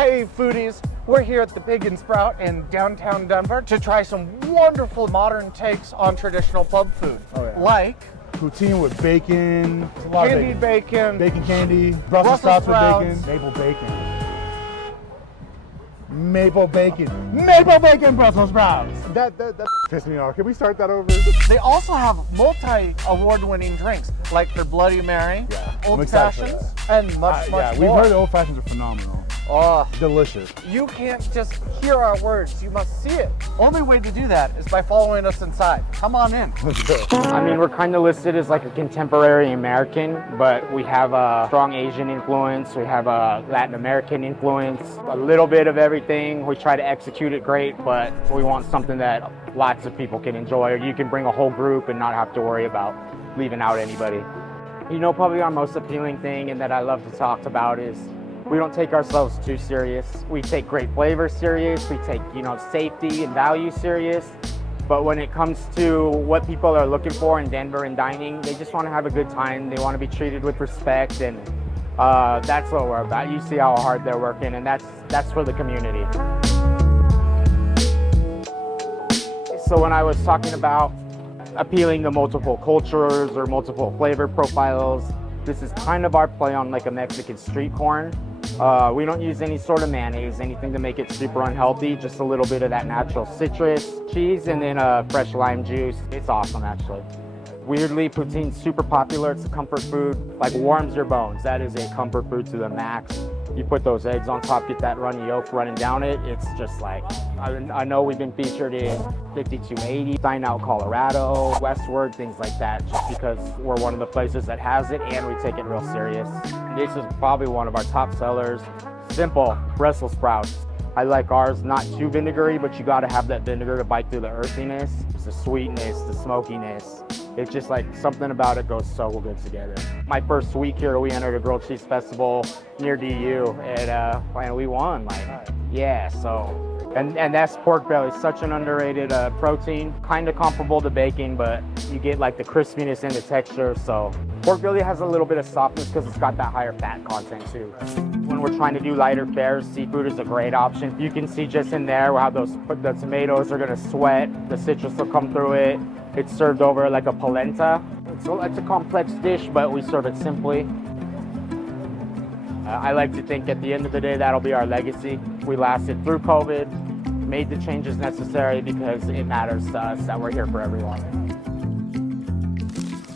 Hey foodies, we're here at the Pig and Sprout in downtown Denver to try some wonderful modern takes on traditional pub food. Oh, yeah. Like poutine with bacon, candied bacon, bacon candy, Brussels sprouts with bacon, maple bacon Brussels sprouts. That pissed me off. Can we start that over? They also have multi-award-winning drinks like their Bloody Mary, Old Fashions, and much more. We've heard the Old Fashions are phenomenal. Oh, delicious. You can't just hear our words, you must see it. Only way to do that is by following us inside. Come on in. Let's go. I mean, we're kind of listed as like a contemporary American, but we have a strong Asian influence, we have a Latin American influence, a little bit of everything. We try to execute it great, but we want something that lots of people can enjoy, or you can bring a whole group and not have to worry about leaving out anybody. You know, probably our most appealing thing and that I love to talk about is we don't take ourselves too serious. We take great flavor serious. We take, safety and value serious. But when it comes to what people are looking for in Denver and dining, they just want to have a good time. They want to be treated with respect, and that's what we're about. You see how hard they're working, and that's for the community. So when I was talking about appealing to multiple cultures or multiple flavor profiles, this is kind of our play on like a Mexican street corn. We don't use any sort of mayonnaise, anything to make it super unhealthy, just a little bit of that natural citrus, cheese, and then fresh lime juice. It's awesome, actually. Weirdly, poutine's super popular. It's a comfort food, like warms your bones. That is a comfort food to the max. You put those eggs on top, get that runny yolk running down it. It's just like, I know we've been featured in 5280, Dine Out Colorado, Westward, things like that, just because we're one of the places that has it and we take it real serious. This is probably one of our top sellers. Simple Brussels sprouts. I like ours not too vinegary, but you gotta have that vinegar to bite through the earthiness, the sweetness, the smokiness. It's just like something about it goes so good together. My first week here, we entered a grilled cheese festival near DU, and we won. And that's pork belly, such an underrated protein, kind of comparable to bacon, but you get like the crispiness and the texture. So pork belly has a little bit of softness because it's got that higher fat content too. When we're trying to do lighter fares, seafood is a great option. You can see just in there how the tomatoes are gonna sweat, the citrus will come through it. It's served over like a polenta. So it's a complex dish, but we serve it simply. I like to think at the end of the day, that'll be our legacy. We lasted through COVID, made the changes necessary because it matters to us that we're here for everyone.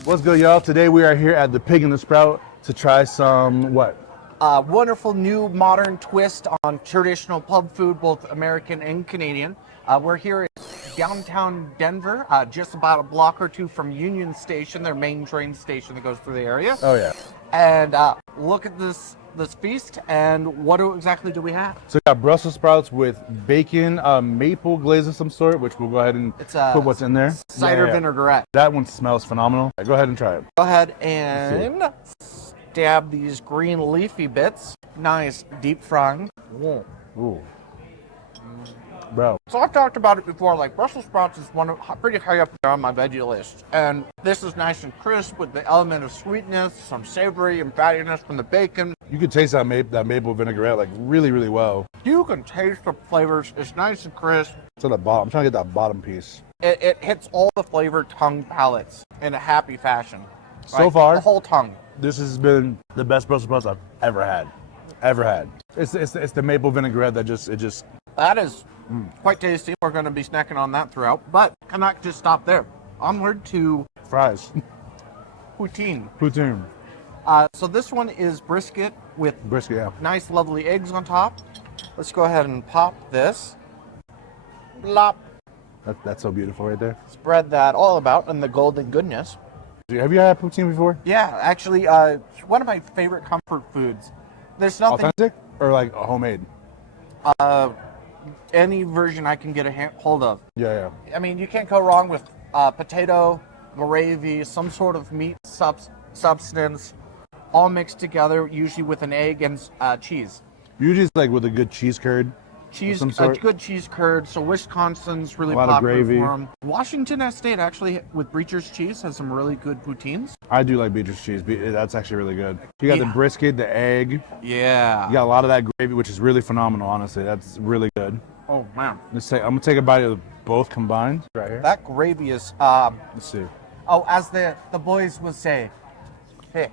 What's good, y'all? Today we are here at the Pig and the Sprout to try some, what? Wonderful new modern twist on traditional pub food, both American and Canadian. We're here in downtown Denver, just about a block or two from Union Station, their main train station that goes through the area. Oh yeah. And look at this feast, and what exactly do we have? So we got Brussels sprouts with bacon, maple glaze of some sort, which we'll go ahead and put what's in there. Cider vinaigrette. That one smells phenomenal. Go ahead and try it. Go ahead and stab these green leafy bits. Nice deep frying. Ooh. Bro. So I've talked about it before, like Brussels sprouts is pretty high up there on my veggie list. And this is nice and crisp with the element of sweetness, some savory and fattiness from the bacon. You can taste that maple vinaigrette like really, really well. You can taste the flavors. It's nice and crisp. It's on the bottom. I'm trying to get that bottom piece. It hits all the flavored tongue palates in a happy fashion. So far, the whole tongue. This has been the best Brussels sprouts I've ever had. It's the maple vinaigrette that just. That is quite tasty. We're going to be snacking on that throughout, but cannot just stop there. Onward to fries. Poutine. So this one is brisket with nice, lovely eggs on top. Let's go ahead and pop this. Blop. That's so beautiful right there. Spread that all about in the golden goodness. Have you had poutine before? Yeah, actually, one of my favorite comfort foods. There's nothing authentic or like homemade. Any version I can get a hold of. Yeah. I mean, you can't go wrong with potato, gravy, some sort of meat substance, all mixed together, usually with an egg and cheese. Usually it's like with a good cheese curd. cheese, some a sort. good cheese curd. So Wisconsin's really A lot of popular gravy. for them. Washington State actually, with Breacher's cheese, has some really good poutines. I do like Beecher's cheese. That's actually really good. You got the Yeah. brisket, the egg. Yeah. You got a lot of that gravy, which is really phenomenal, honestly. That's really good. Oh man, I'm gonna take a bite of both combined. Right here. that gravy is. Let's see. Oh, as the boys would say, hey.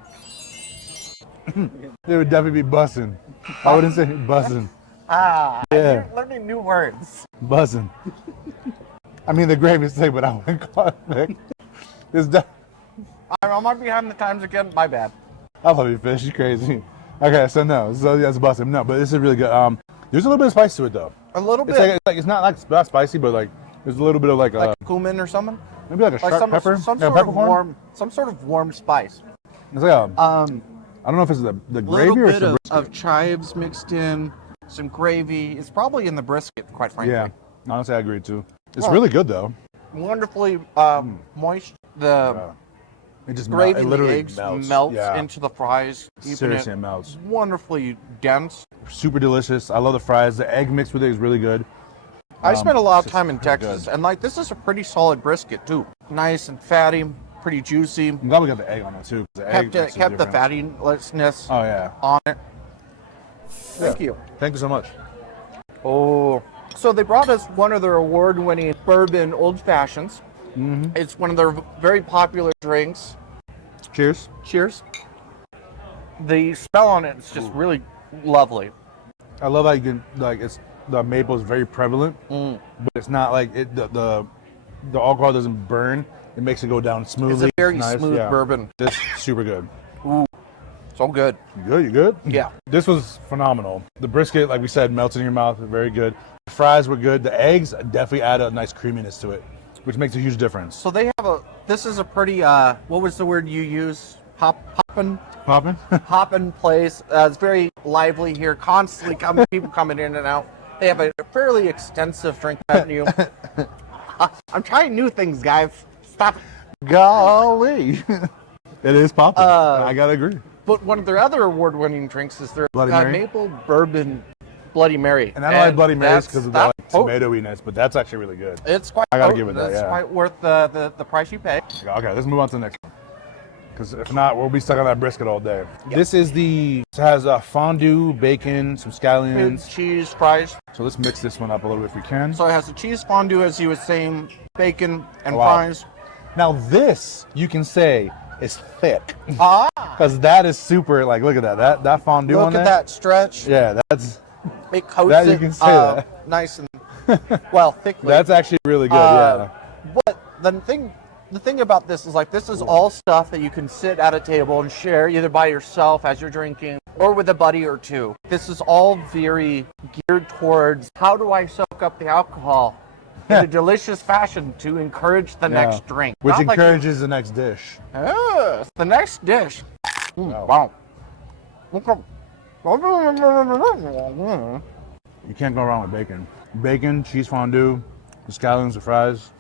It would definitely be bussin'. I wouldn't say bussin'. Yeah. Yeah. You're learning new words. Bussin'. I mean, the gravy is thick, but I wouldn't call it thick. I might be behind the times again. My bad. I love you, fish. You crazy. Okay, so no. So that's bussin'. No, but this is really good. There's a little bit of spice to it, though. A little bit. It's not spicy, but like there's a little bit of like cumin or something. maybe like a sharp pepper. Some Yeah, sort of peppercorn. warm spice. It's like I don't know if it's the A gravy little or it's bit the of brisket. chives mixed in, some gravy. It's probably in the brisket, quite frankly. Yeah, honestly, I agree too. It's Well, really good though. Wonderfully moist. The It just gravy it and the literally eggs melts. Yeah. into the fries. keeping Seriously, it it melts. wonderfully dense. Super delicious. I love the fries. The egg mixed with it is really good. I spent a lot of it's time in pretty Texas, good. and like this is a pretty solid brisket too. Nice and fatty, pretty juicy. I'm glad we got the egg on it too. 'Cause the egg makes a Kept the difference. fattiness Oh yeah. on it. Thank you. Thank you so much. Oh, so they brought us one of their award-winning bourbon old fashions. It's one of their very popular drinks. Cheers. Cheers. The smell on it is just really lovely. I love how you can the maple is very prevalent, but it's not like the alcohol doesn't burn. It makes it go down smoothly. It's a very nice, smooth yeah. bourbon. It's super good. So good. You good? You good? Yeah. This was phenomenal. The brisket, like we said, melts in your mouth. Very good. The fries were good. The eggs definitely add a nice creaminess to it, which makes a huge difference. So they have this is a pretty, what was the word you use? Hoppin'? Poppin'? Hoppin' place. It's very lively here. Constantly people coming in and out. They have a fairly extensive drink menu. I'm trying new things, guys. Stop. Golly. It is poppin'. I gotta agree. But one of their other award-winning drinks is their Bloody Mary? maple bourbon Bloody Mary. And I don't like Bloody Marys because of the that's tomatoiness, but that's actually really good. It's quite. I gotta potent. give it that, It's yeah. quite worth the price you pay. Okay, let's move on to the next one. Because if not, we'll be stuck on that brisket all day. This is it has fondue, bacon, some scallions. Cheese, fries. So let's mix this one up a little bit if we can. So it has a cheese fondue, as you were saying, bacon and Wow. fries. Now this, you can say, is thick. Ah, Because that is super, like, look at that. That fondue on look at there. that stretch. Yeah, that's It coats That you it can say that. nice and thickly. that's actually really good, yeah. But the thing about this is this is all stuff that you can sit at a table and share either by yourself as you're drinking or with a buddy or two. This is all very geared towards how do I soak up the alcohol in a delicious fashion to encourage the Yeah. next drink. Which Not like- encourages the next dish. Yes, the next dish. Wow. Wow. You can't go wrong with bacon. Bacon, cheese fondue, the scallions, the fries.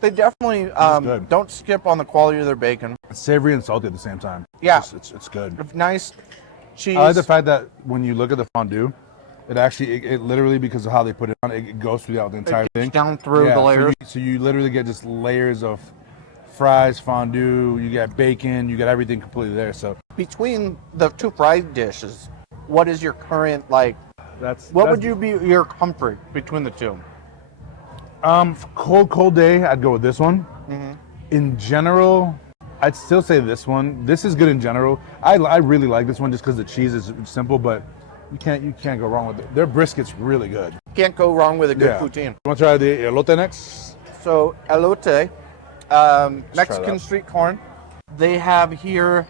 They definitely good. don't skip on the quality of their bacon. It's savory and salty at the same time. Yeah. It's good. Nice cheese. I like the fact that when you look at the fondue, it actually, it literally, because of how they put it on, it goes throughout the entire gets thing. down through the so layers. So you literally get just layers of fries, fondue, you got bacon, you got everything completely there. So Between the two fried dishes, what is your current what would you be your comfort between the two? cold day, I'd go with this one. Mm-hmm. In general, I'd still say this one. This is good in general. I really like this one just because the cheese is simple, but you can't go wrong with it. Their brisket's really good. Can't go wrong with a good Yeah. poutine. You want to try the elote next? So elote, try Mexican that. street corn. They have here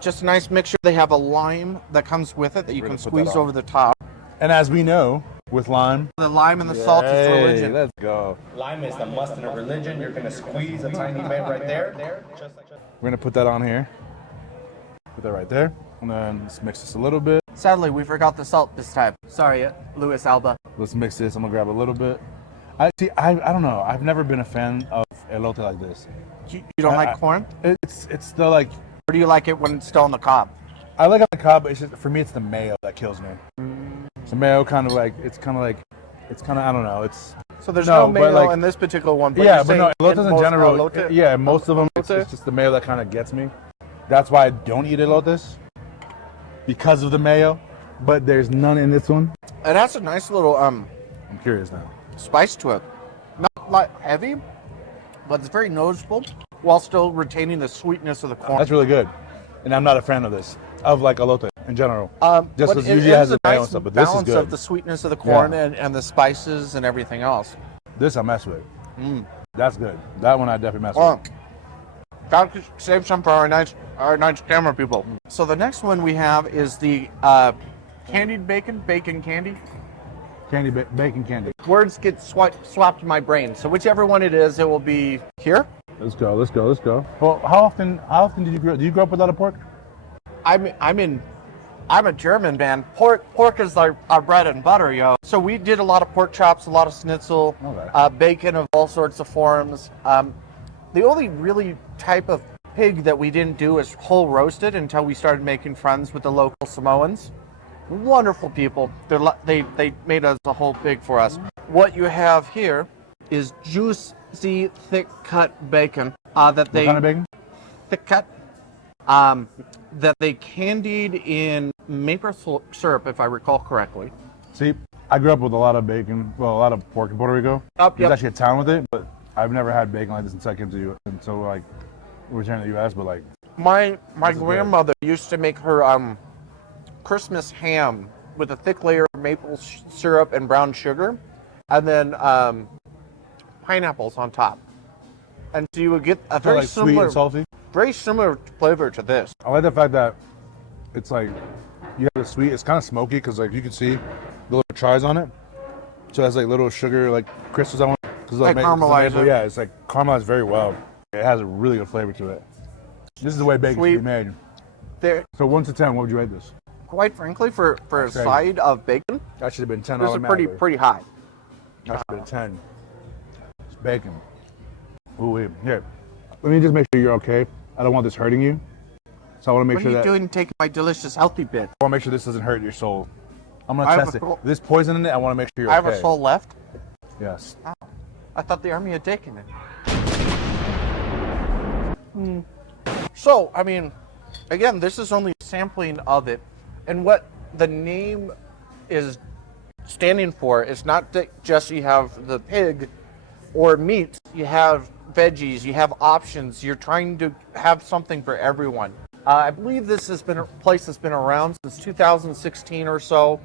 just a nice mixture. They have a lime that comes with it that you We're can gonna put that squeeze on. over the top. And as we know, with lime, The lime and the salt is hey, religion. let's go. Lime is the must in a religion. You're gonna squeeze a tiny bit right there. Just like We're gonna put that on here. Put that right there, and then let's mix this a little bit. Sadly, we forgot the salt this time. Sorry, Luis Alba. Let's mix this. I'm gonna grab a little bit. I don't know. I've never been a fan of elote like this. You don't like corn? It's the like. Or do you like it when it's still on the cob? I like it on the cob, but it's just, for me it's the mayo that kills me. So mayo kind of like, I don't know. It's So there's no but mayo like, in this particular one. But yeah, you're but no, saying elotes in most general, elote- yeah, most of them, it's elote? just the mayo that kind of gets me. That's why I don't eat elotes, because of the mayo. But there's none in this one. It has a nice little I'm curious now. spice to it. Not like heavy, but it's very noticeable while still retaining the sweetness of the corn. That's really good. And I'm not a fan of this, of like elote in general. Just But because it usually it has is the mayo nice and stuff, but this is balance good. of the sweetness of the corn Yeah. and the spices and everything else. This I mess with. That's good. That one I definitely mess Well, with. gotta save some for our nice camera people. So the next one we have is the candied bacon candy. Bacon candy. Words get swapped in my brain. So whichever one it is, it will be here. Let's go. Well, how often did you grow? Do you grow up with a lot of pork? I'm a German man. Pork is our bread and butter, yo. So we did a lot of pork chops, a lot of schnitzel, Okay. bacon of all sorts of forms. The only really type of pig that we didn't do is whole roasted until we started making friends with the local Samoans. Wonderful people. They made us a whole pig for us. What you have here is juicy, thick cut bacon that they What kind of bacon? thick cut. That they candied in maple syrup, if I recall correctly. See, I grew up with a lot of bacon, well, a lot of pork in Puerto Rico. Yep. There's actually a town with it, but I've never had bacon like this since I came to you. And so like, we returned to the U.S., but like. My is grandmother used to make her Christmas ham with a thick layer of maple syrup and brown sugar, and then pineapples on top. And so you would get a very like sweet similar, and salty. very similar flavor to this. I like the fact that it's like, you have the sweet, it's kind of smoky because like you can see the little chives on it. So it has like little sugar, like crystals on it. Cause Like caramelize it. Yeah, it's like caramelized very well. It has a really good flavor to it. This is the way bacon Sweet. should be made. There, So 1 to 10, what would you rate this? quite frankly, for a crazy. side of bacon, That should have been 10 this is automatically. pretty high. That should have been 10. It's bacon. Ooh, wait. Here. Let me just make sure you're okay. I don't want this hurting you. So I want to make What are sure you that doing taking my delicious healthy bit? I want to make sure this doesn't hurt your soul. I'm gonna I have test a it. soul. This poison in it, I want to make sure you're I have okay. a soul left. Yes. I thought the army had taken it. So, I mean, again, this is only a sampling of it. And what the name is standing for is not that just you have the pig or meat, you have veggies, you have options. You're trying to have something for everyone. I believe this has been a place that's been around since 2016 or so.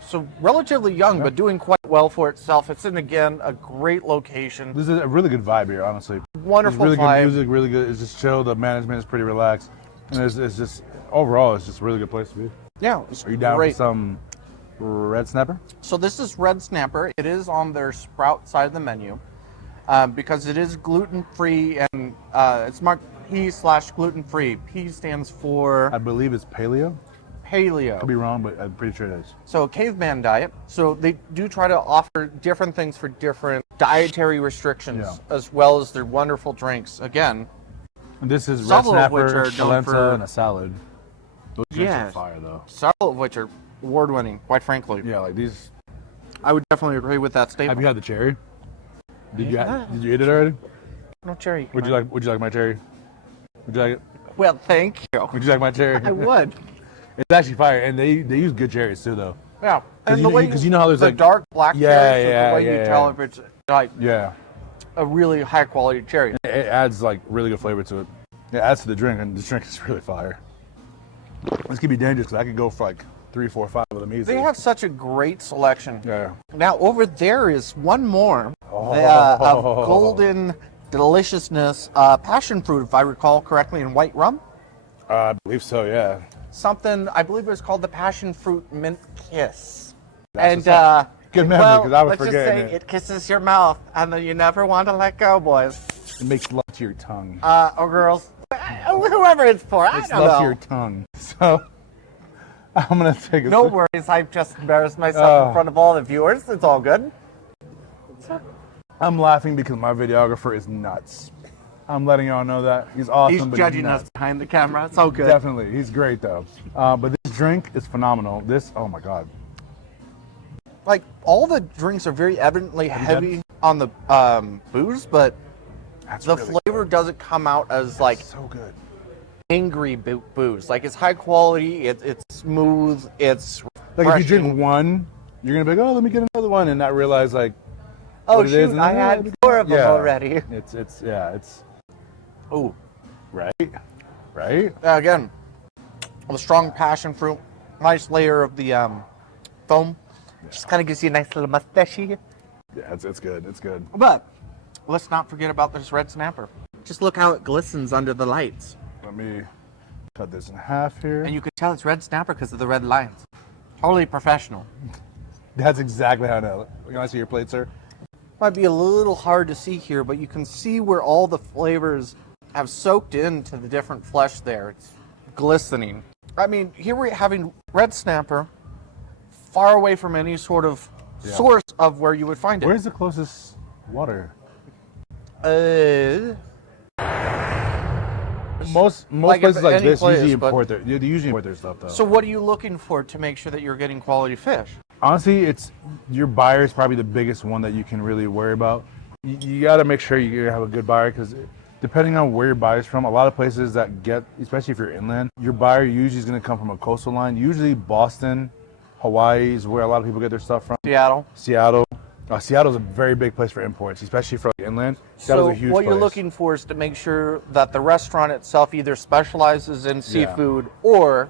So relatively young, but doing quite well for itself. It's in, again, a great location. This is a really good vibe here, honestly. Wonderful It's really vibe. good music, really good. It's just chill. The management is pretty relaxed, and it's just overall, it's just a really good place to be. Yeah, it's Are you down great. for some red snapper? So this is red snapper. It is on their sprout side of the menu because it is gluten-free and it's marked P/gluten-free. P stands for I believe it's paleo. paleo. Could be wrong, but I'm pretty sure it is. So caveman diet. So they do try to offer different things for different dietary restrictions as well as their wonderful drinks. Again, And this is red Several of which snapper, are known polenta, for- and a salad. Those drinks Yeah. are fire though. several of which are award-winning, quite frankly. Yeah, like these. I would definitely agree with that statement. Have you had the cherry? Did you Yeah. did you eat it already? No cherry. Would you like my cherry? Would you like it? Well, thank you. Would you like my cherry? I would. It's actually fire, and they use good cherries too, though. Yeah, and you the know- way 'cause you know how there's, the like- dark black Yeah, cherries, yeah, the way yeah, you tell yeah. if it's like Yeah, a really high quality cherry. it adds like really good flavor to it. It adds to the drink, and the drink is really fire. This could be dangerous because I could go for like 3, 4, 5 of them easily. They have such a great selection. Yeah. Now over there is one more Oh. of golden deliciousness, passion fruit, if I recall correctly, in white rum. I believe so. Yeah. Something I believe it was called the passion fruit mint kiss. That's And what's up. Good memory, well, 'cause I was let's just forgetting say it. it kisses your mouth, and then you never want to let go, boys. It makes love to your tongue. Or girls, whoever it's for. I It's don't love know. to your tongue. So I'm gonna take a No sip. worries, I've just embarrassed myself in front of all the viewers. It's all good. I'm laughing because my videographer is nuts. I'm letting y'all know that he's awesome. He's but judging nuts. us behind the camera. So good. Definitely, he's great though. But this drink is phenomenal. This, oh my god, like all the drinks are very evidently heavy on the booze, but the really flavor doesn't come out as like So good. angry booze. Like it's high quality, it's smooth, it's Like if you refreshing. drink one, you're gonna be like, oh, let me get another one, and not realize like, Oh what it is, shoot, and I then, had 4 of them yeah. already. It's Oh, right. again, the strong passion fruit, nice layer of the foam. Just kind of gives you a nice little mustache. Yeah, it's good. It's good. But let's not forget about this red snapper. Just look how it glistens under the lights. Let me cut this in half here. And you can tell it's red snapper because of the red lines. Totally professional. That's exactly how I know. Can I see your plate, sir? Might be a little hard to see here, but you can see where all the flavors have soaked into the different flesh there. It's glistening. I mean, here we're having red snapper far away from any sort of source of where you would find it. Where's the closest water? Most Like places if like any this place, usually but- import they usually import their stuff though. So what are you looking for to make sure that you're getting quality fish? Honestly, it's your buyer is probably the biggest one that you can really worry about. You got to make sure you have a good buyer because depending on where your buyer's from, a lot of places that get, especially if you're inland, your buyer usually is going to come from a coastal line. Usually Boston, Hawaii is where a lot of people get their stuff from. Seattle. Seattle's a very big place for imports, especially for inland. So Seattle's a huge what you're place. looking for is to make sure that the restaurant itself either specializes in seafood or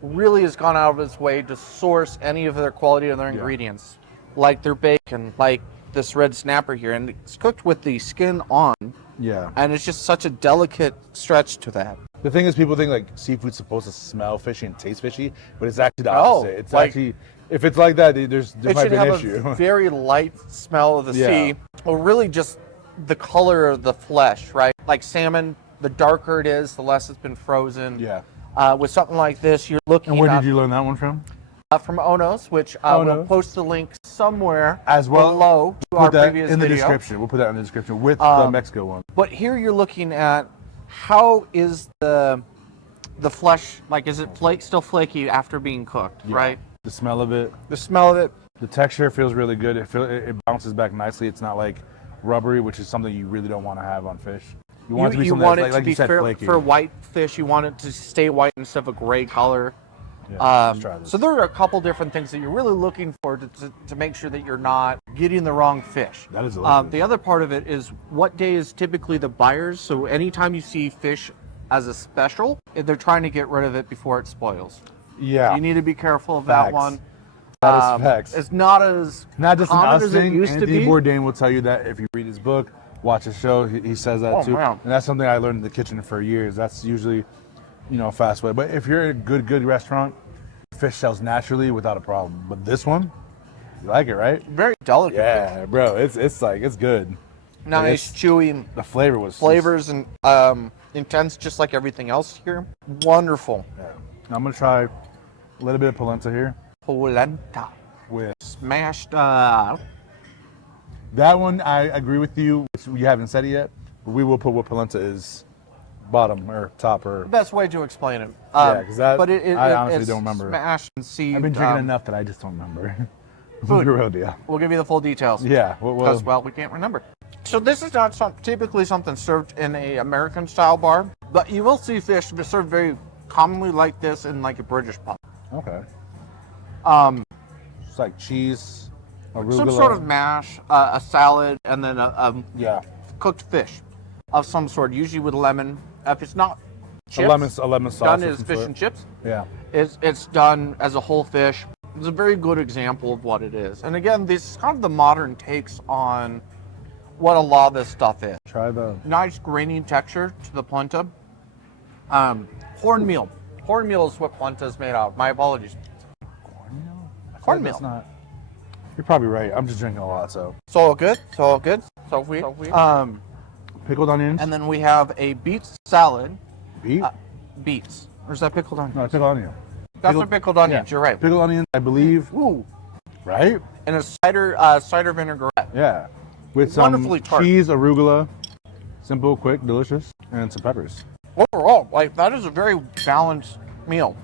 really has gone out of its way to source any of their quality of their ingredients, like their bacon, like this red snapper here, and it's cooked with the skin on. Yeah. And it's just such a delicate stretch to that. The thing is, people think like seafood's supposed to smell fishy and taste fishy, but it's actually the Oh, opposite. It's like- actually, if it's like that, there It might should be an have issue. a very light smell of the Yeah. sea, or really just the color of the flesh, right? Like salmon, the darker it is, the less it's been frozen. Yeah. With something like this, you're looking And where at did you learn that one from? from Onos, which we'll Onos. post the link somewhere As well, below to Put our that previous in the video. description. We'll put that in the description with the Mexico one. But here you're looking at how is the flesh, like is it still flaky after being cooked, right? The smell of it, The smell of it. the texture feels really good. It bounces back nicely. It's not like rubbery, which is something you really don't want to have on fish. You want it to be something want that's, it like to be you said, flaky. for white fish. You want it to stay white instead of a gray color. Yeah, let's try this. So there are a couple different things that you're really looking for to make sure that you're not getting the wrong fish. That is delicious. The other part of it is what day is typically the buyers. So anytime you see fish as a special, they're trying to get rid of it before it spoils. Yeah. You need to be careful of that Facts. one. That is facts. It's not as Not just an common us as it thing. used to Anthony be. Bourdain will tell you that if you read his book, watch his show, he says that too. Wow. And that's something I learned in the kitchen for years. That's usually, a fast way. But if you're in a good restaurant, fish sells naturally without a problem. But this one, you like it, right? Very delicate. Yeah, bro. It's good. Nice, chewy The flavor was flavors and intense, just like everything else here. Wonderful. Yeah. Now I'm gonna try a little bit of polenta here Polenta. with Smashed that one. I agree with you. You haven't said it yet, but we will put what polenta is, bottom or top or. best way to explain it. Yeah, 'cause that- but I honestly it's don't remember. Smashed and seed. I've been drinking enough that I just don't remember. Food. The real deal. We'll give you the full details. Yeah. Because, well, we can't remember. So this is not typically something served in a American style bar, but you will see fish served very commonly like this in like a British pub. Okay. It's like cheese, arugula. Some sort of mash, a salad, and then a Yeah. cooked fish of some sort, usually with lemon. If it's not chips, A lemon sauce. done of as some fish sort. and chips, Yeah. it's done as a whole fish. It's a very good example of what it is. And again, this is kind of the modern takes on what a lot of this stuff is. Try the. Nice grainy texture to the polenta. Cornmeal. Cornmeal is what polenta is made out of. My apologies. Cornmeal. That's not. You're probably right. I'm just drinking a lot, so. It's all good. It's all good. So we. Pickled onions. And then we have a beet salad. beet. Beets. Or is that pickled onion? No, pickled onion. That's the pickled onions. You're right. Pickled onions, I believe. Ooh. Right? And a cider vinaigrette. Yeah. With some Wonderfully tart. cheese, arugula, simple, quick, delicious, and some peppers. Overall, like that is a very balanced meal.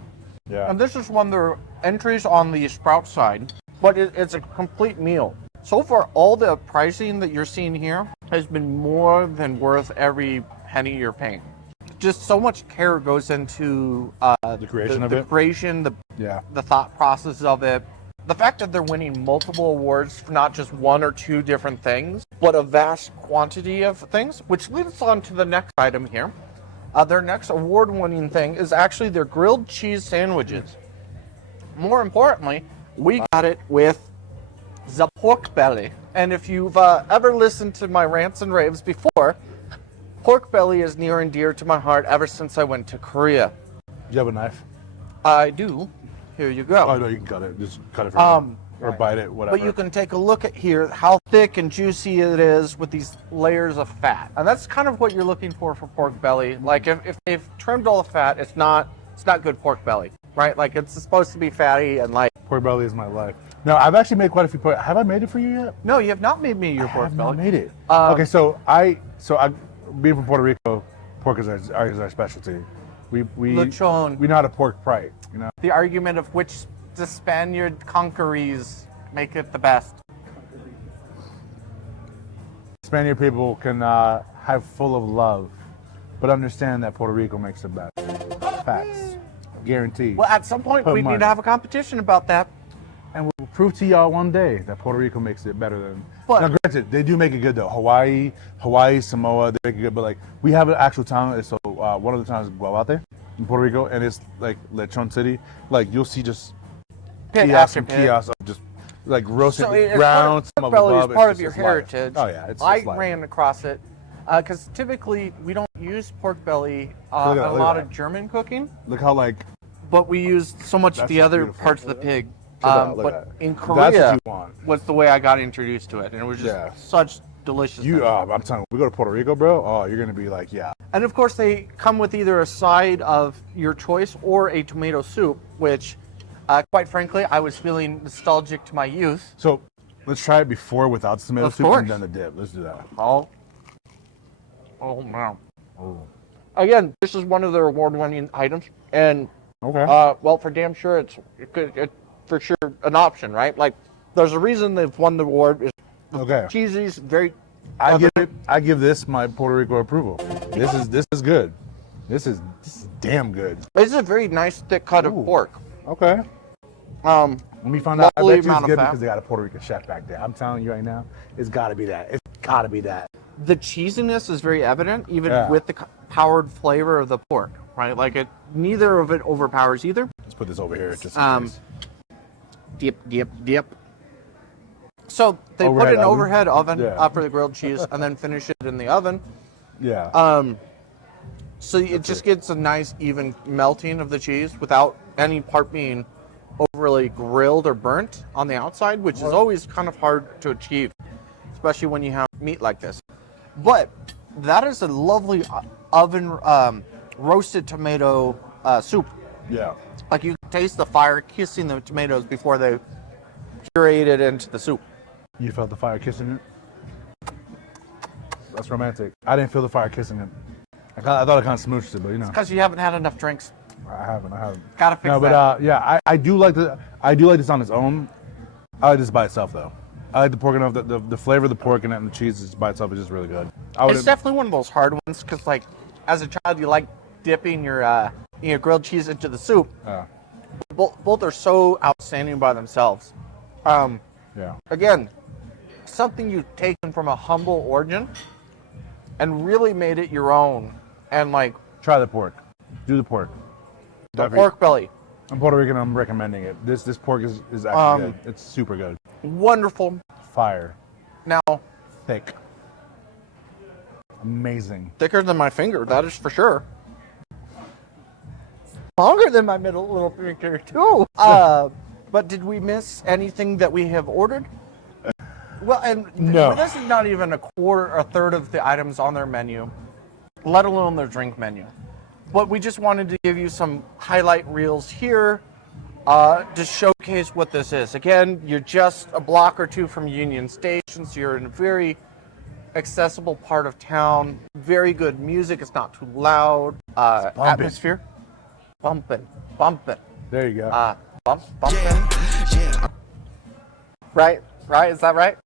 Yeah. And this is one entries on the sprout side, but it's a complete meal. So far, all the pricing that you're seeing here has been more than worth every penny you're paying. Just so much care goes into The creation of it. creation, the thought process of it. The fact that they're winning multiple awards for not just one or two different things, but a vast quantity of things, which leads us on to the next item here. Their next award-winning thing is actually their grilled cheese sandwiches. More importantly, we got it with the pork belly. And if you've ever listened to my rants and raves before, pork belly is near and dear to my heart ever since I went to Korea. Do you have a knife? I do. Here you go. Oh no, you can cut it. Just cut it from or bite it, whatever. But you can take a look at here how thick and juicy it is with these layers of fat. And that's kind of what you're looking for pork belly. Like if they've trimmed all the fat, it's not good pork belly, right? Like it's supposed to be fatty and like. Pork belly is my life. No, I've actually made quite a few pork. Have I made it for you yet? No, you have not made me your pork belly. I made it. Okay, so I being from Puerto Rico, pork is our specialty. We Lechon. know how to pork right, you know. The argument of which the Spaniard conquerors make it the best. Spaniard people can have full of love, but understand that Puerto Rico makes it better. Facts, guaranteed. Well, at some point we need to have a competition about that. And we'll prove to y'all one day that Puerto Rico makes it better than. But, now, granted, they do make it good though. Hawaii, Samoa, they make it good. But like, we have an actual town. So one of the towns is Guavate in Puerto Rico, and it's like Lechon City. Like you'll see just pit kiosks after and pit. kiosks of just like roasted So ground. Some pork of belly is above, part it's of your just life. heritage. Oh yeah, it's I just life. ran across it because typically we don't use pork belly in a look lot at of that. German cooking, Look how like. but we use so much That's the other beautiful. parts of the pig. Look at that, look But at that. in That's Korea what you want. was the way I got introduced to it, and it was just such delicious. I'm telling you, we go to Puerto Rico, bro. Oh, you're gonna be like, yeah. And of course, they come with either a side of your choice or a tomato soup, which, quite frankly, I was feeling nostalgic to my youth. So let's try it before without the tomato Of soup course. and then the dip. Let's do that. Oh man. Again, this is one of their award-winning items, and Okay. well, for damn sure, it's for sure an option, right? Like, there's a reason they've won the award. It's Okay. cheesy's very. I give this my Puerto Rico approval. This is good. This is damn good. It's a very nice thick cut of pork. Okay. Um, When we find out, I Lovely bet you it's amount of good fat. because they got a Puerto Rican chef back there. I'm telling you right now, it's got to be that. It's got to be that. the cheesiness is very evident, even Yeah. with the powered flavor of the pork, right? Like neither of it overpowers either. Let's put this over here just in case. Dip. So they put Overhead an oven? overhead oven Yeah. up for the grilled cheese and then finish it in the oven. Yeah. So it just gets a nice even melting of the cheese without any part being overly grilled or burnt on the outside, which is always kind of hard to achieve, especially when you have meat like this. But that is a lovely oven roasted tomato soup. yeah. Like you can taste the fire kissing the tomatoes before they puree it into the soup. You felt the fire kissing it? That's romantic. I didn't feel the fire kissing it. I thought I kind of smooched it, but you know. Because you haven't had enough drinks. I haven't. Gotta fix No, but that. yeah, I do like this on its own. I like this by itself though. I like the pork enough. The flavor of the pork and the cheese is by itself is just really good. It's definitely one of those hard ones because, like, as a child, you like dipping your grilled cheese into the soup. Both are so outstanding by themselves. Yeah. Again, something you've taken from a humble origin and really made it your own. And like Try the pork. Do the pork. the Definitely. pork belly, I'm Puerto Rican. I'm recommending it. This pork is actually good. It's super good. wonderful. Fire. Now, Thick. Amazing. thicker than my finger, that is for sure. Longer than my little finger too. But did we miss anything that we have ordered? Well, and No. this is not even a quarter or a third of the items on their menu, let alone their drink menu. But we just wanted to give you some highlight reels here to showcase what this is. Again, you're just a block or two from Union Station, so you're in a very accessible part of town. Very good music. It's not too loud. bumping. Atmosphere. Bumping. There you go. bump in. Right? Is that right?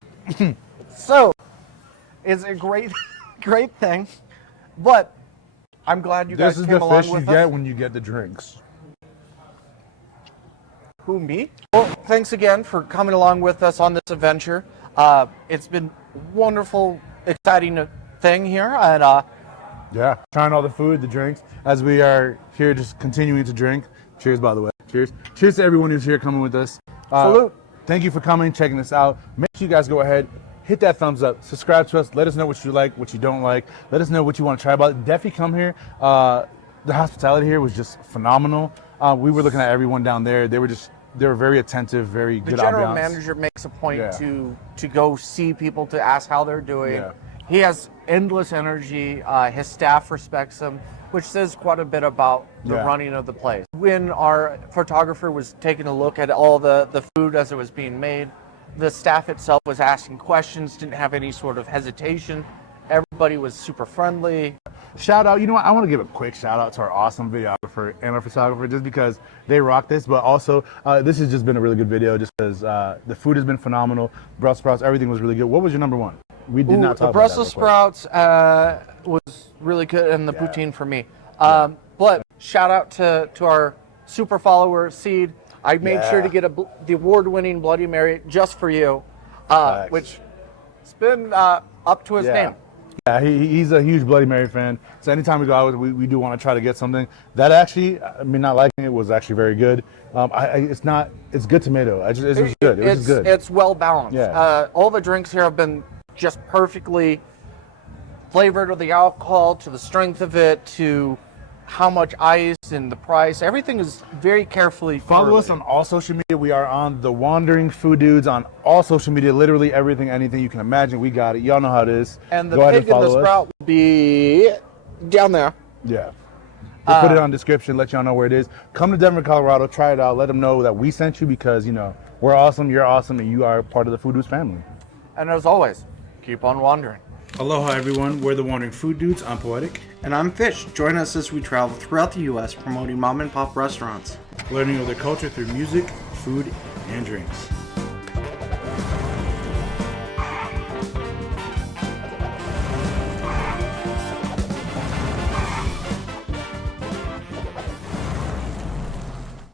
So, it's a great, great thing. But I'm glad you guys came along with us. This is the fish you get when you get the drinks. Who, me? Well, thanks again for coming along with us on this adventure. It's been wonderful, exciting thing here. And yeah, trying all the food, the drinks, as we are here just continuing to drink. Cheers, by the way. Cheers. Cheers to everyone who's here coming with us. Salute. Thank you for coming, checking us out. Make sure you guys go ahead, hit that thumbs up, subscribe to us, let us know what you like, what you don't like, let us know what you want to try about it. Definitely come here. The hospitality here was just phenomenal. We were looking at everyone down there. They were very attentive, very good. The general ambiance. manager makes a point to go see people, to ask how they're doing. Yeah. He has endless energy. His staff respects him, which says quite a bit about the running of the place. When our photographer was taking a look at all the food as it was being made, the staff itself was asking questions, didn't have any sort of hesitation. Everybody was super friendly. Shout out, you know what? I want to give a quick shout out to our awesome videographer and our photographer, just because they rock this, but also this has just been a really good video, just because the food has been phenomenal. Brussels sprouts, everything was really good. What was your number one? We did not talk the about Brussels that real quick. sprouts was really good, and the poutine for me. But shout out to our super follower Seed. I made sure to get the award-winning Bloody Mary just for you, which has been up to his name. Yeah, he's a huge Bloody Mary fan. So anytime we go out, we do want to try to get something. That actually, I mean, not liking it was actually very good. It's good tomato. It was good. It was good. It's well balanced. Yeah. All the drinks here have been just perfectly flavored with the alcohol, to the strength of it, to how much ice and the price. Everything is very carefully Follow us on all social media. We are on the Wandering Food Dudes on all social media. Literally everything, anything you can imagine. We got it. Y'all know how it is. And the pig and the sprout will be down there. Yeah. We'll put it on description, let y'all know where it is. Come to Denver, Colorado, try it out. Let them know that we sent you, because, you know, we're awesome, you're awesome, and you are part of the Food Dudes family. And as always, keep on wandering. Aloha, everyone. We're the Wandering Food Dudes. I'm Poetic. And I'm Fish. Join us as we travel throughout the U.S. promoting mom and pop restaurants, Learning of their culture through music, food, and drinks.